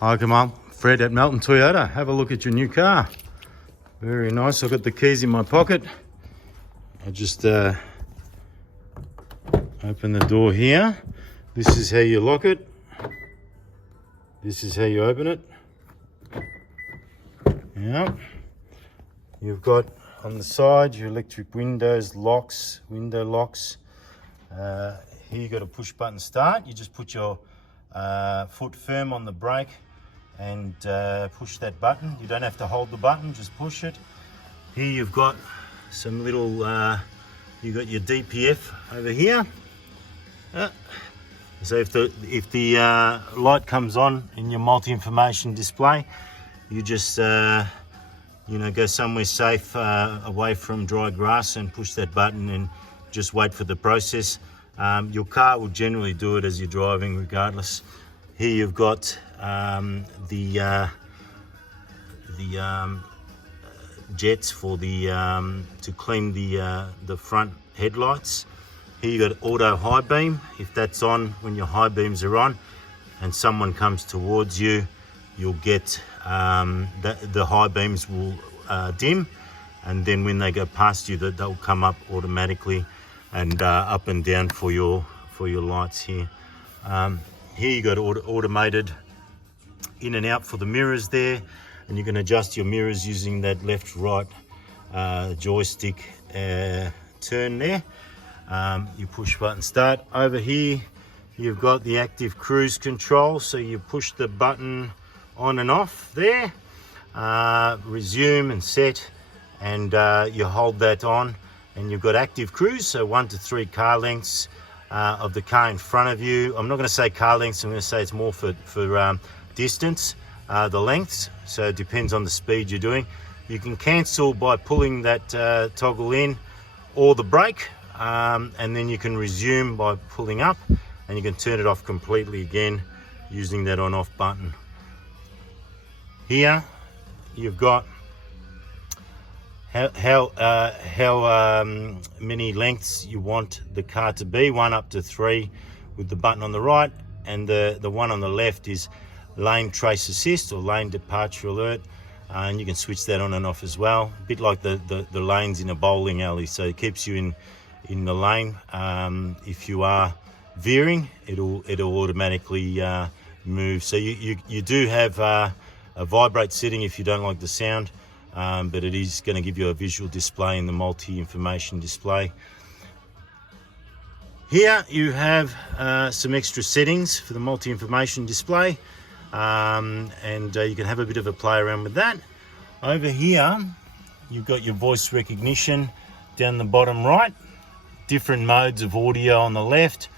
Hi, come on, Fred at Melton Toyota. Have a look at your new car. Very nice. I've got the keys in my pocket. I'll just open the door here. This is how you lock it. This is how you open it. Yeah. You've got on the side your electric windows, locks, window locks. Here you've got a push button start. You just put your foot firm on the brake and push that button. You don't have to hold the button, just push it. Here you've got some little, you've got your DPF over here. So if the light comes on in your multi-information display, you just go somewhere safe away from dry grass and push that button and just wait for the process. Your car will generally do it as you're driving regardless. Here you've got the jets for the to clean the front headlights. Here you got auto high beam. If that's on when your high beams are on and someone comes towards you, you'll get the high beams will dim, and then when they go past you, they'll come up automatically and up and down for your lights here. Here you got automated in and out for the mirrors there, and you can adjust your mirrors using that left right joystick turn there. You push button start. Over here you've got the active cruise control, so you push the button on and off there, resume and set, and you hold that on and you've got active cruise, so 1 to 3 car lengths of the car in front of you. I'm not going to say car lengths, I'm going to say it's more for distance, the lengths, so it depends on the speed you're doing. You can cancel by pulling that toggle in or the brake, and then you can resume by pulling up, and you can turn it off completely again using that on off button. Here you've got how many lengths you want the car to be, 1 up to 3 with the button on the right, and the one on the left is lane trace assist or lane departure alert, and you can switch that on and off as well, a bit like the lanes in a bowling alley, so it keeps you in the lane. If you are veering, it'll automatically move. So you do have a vibrate setting if you don't like the sound, but it is going to give you a visual display in the multi-information display. Here you have some extra settings for the multi-information display, and you can have a bit of a play around with that. Over here you've got your voice recognition down the bottom right, different modes of audio on the left,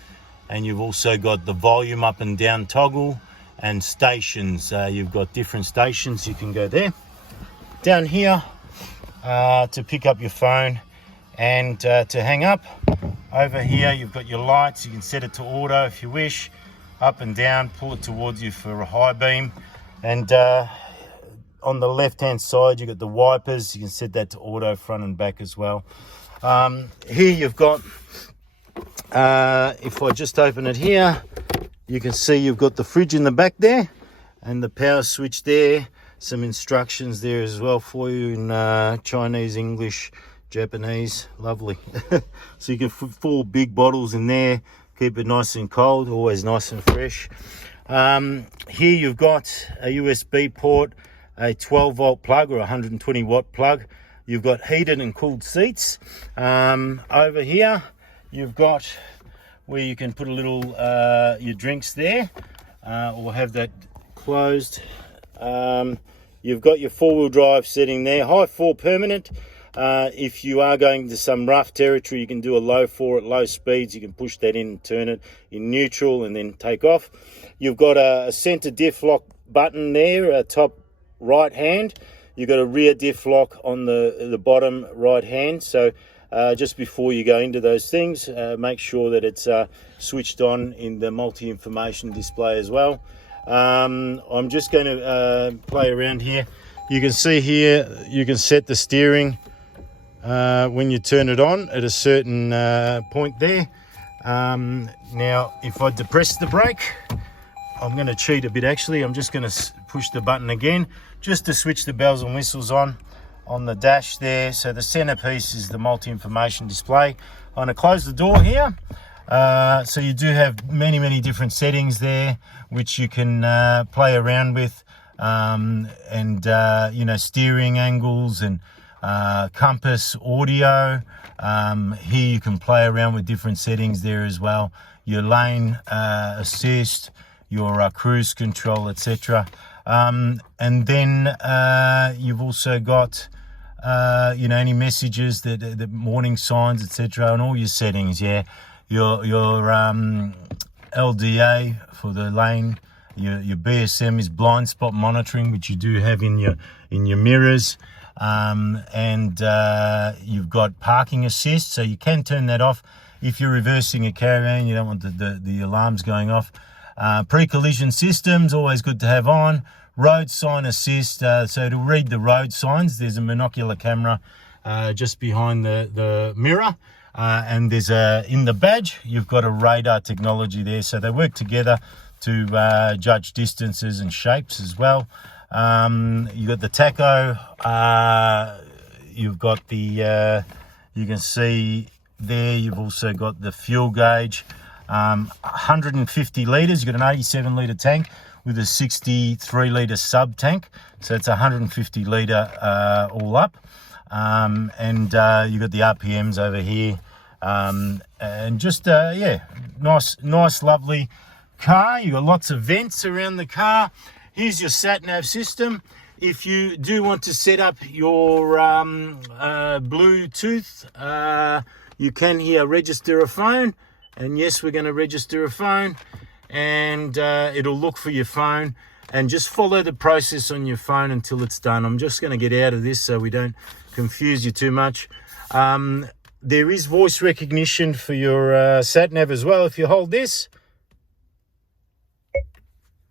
and you've also got the volume up and down toggle and stations. You've got different stations, you can go there. Down here to pick up your phone and to hang up. Over here you've got your lights, you can set it to auto if you wish, up and down, pull it towards you for a high beam, and on the left hand side you've got the wipers, you can set that to auto front and back as well. Here you've got, if I just open it here, you can see you've got the fridge in the back there and the power switch there. Some instructions there as well for you in Chinese, English, Japanese. Lovely. So you can put 4 big bottles in there, keep it nice and cold, always nice and fresh. Here you've got a USB port, a 12 volt plug or 120 watt plug. You've got heated and cooled seats. Over here you've got where you can put a little your drinks there, or have that closed. You've got your 4-wheel drive setting there, high 4 permanent. If you are going to some rough territory, you can do a low 4 at low speeds. You can push that in, turn it in neutral and then take off. You've got a center diff lock button there, top right hand. You've got a rear diff lock on the bottom right hand. So just before you go into those things, make sure that it's switched on in the multi-information display as well. I'm just going to play around here. You can see here you can set the steering when you turn it on at a certain point there. Now if I depress the brake, I'm going to cheat a bit actually. I'm just going to push the button again just to switch the bells and whistles on the dash there. So the centerpiece is the multi-information display. I'm going to close the door here. So you do have many different settings there which you can play around with, and you know, steering angles and compass, audio. Here you can play around with different settings there as well. Your lane assist, your cruise control, etc. And then you've also got you know, any messages, the warning signs, etc., and all your settings. Yeah, your LDA for the lane, your BSM is blind spot monitoring, which you do have in your mirrors, and you've got parking assist, so you can turn that off if you're reversing a caravan. You don't want the alarms going off. Pre-collision systems, always good to have on. Road sign assist, so to read the road signs, there's a monocular camera just behind the mirror, and there's in the badge you've got a radar technology there, so they work together to judge distances and shapes as well. You've got the tacho, you've got the you can see there, you've also got the fuel gauge, 150 litres. You've got an 87 litre tank with a 63 litre sub tank, so it's 150 litre all up, and you've got the RPMs over here, and just yeah, nice lovely car. You've got lots of vents around the car. Here's your sat nav system. If you do want to set up your Bluetooth, you can here register a phone, and yes, we're going to register a phone, and it'll look for your phone, and just follow the process on your phone until it's done. I'm just going to get out of this so we don't confuse you too much. There is voice recognition for your sat nav as well. If you hold this,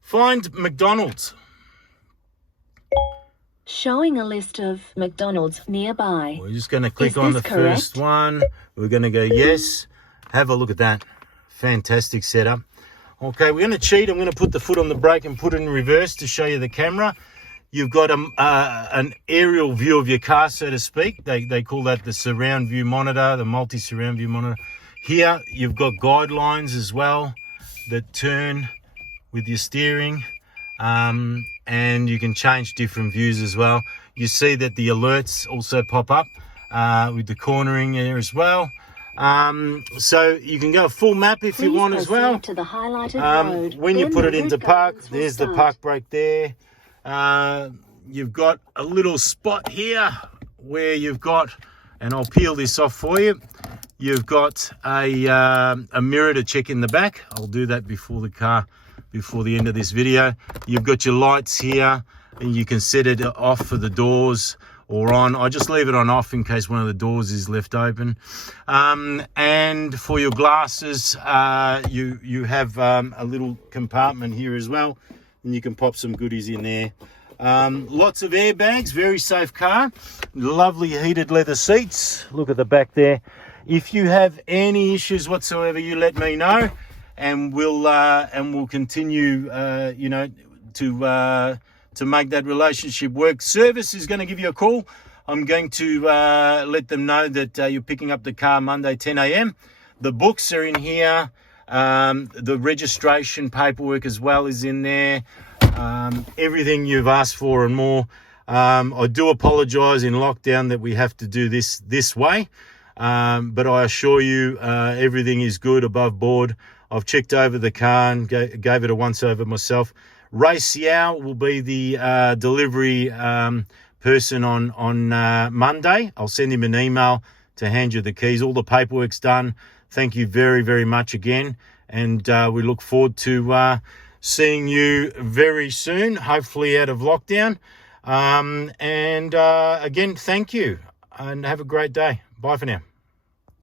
find McDonald's. Showing a list of McDonald's nearby. We're just going to click on the first one. We're going to go yes. Have a look at that. Fantastic setup. Okay, we're going to cheat. I'm going to put the foot on the brake and put it in reverse to show you the camera. You've got an aerial view of your car, so to speak. They call that the surround view monitor, the multi-surround view monitor. Here, you've got guidelines as well that turn with your steering, and you can change different views as well. You see that the alerts also pop up with the cornering there as well. So you can go full map if you want as well. To the highlighted road. When you put it into park, there's the park brake there. You've got a little spot here where you've got, and I'll peel this off for you. You've got a mirror to check in the back. I'll do that before the end of this video. You've got your lights here, and you can set it off for the doors or on. I just leave it on off in case one of the doors is left open. And for your glasses, you have a little compartment here as well, and you can pop some goodies in there. Lots of airbags, very safe car. Lovely heated leather seats. Look at the back there. If you have any issues whatsoever, you let me know, and we'll continue, you know, to make that relationship work. Service is going to give you a call. I'm going to let them know that you're picking up the car Monday 10 a.m. The books are in here. The registration paperwork as well is in there. Everything you've asked for and more. I do apologise in lockdown that we have to do this way, but I assure you everything is good, above board. I've checked over the car and gave it a once over myself. Ray Xiao will be the delivery person on Monday. I'll send him an email to hand you the keys. All the paperwork's done. Thank you very, very much again. And we look forward to seeing you very soon, hopefully out of lockdown. And again, thank you and have a great day. Bye for now.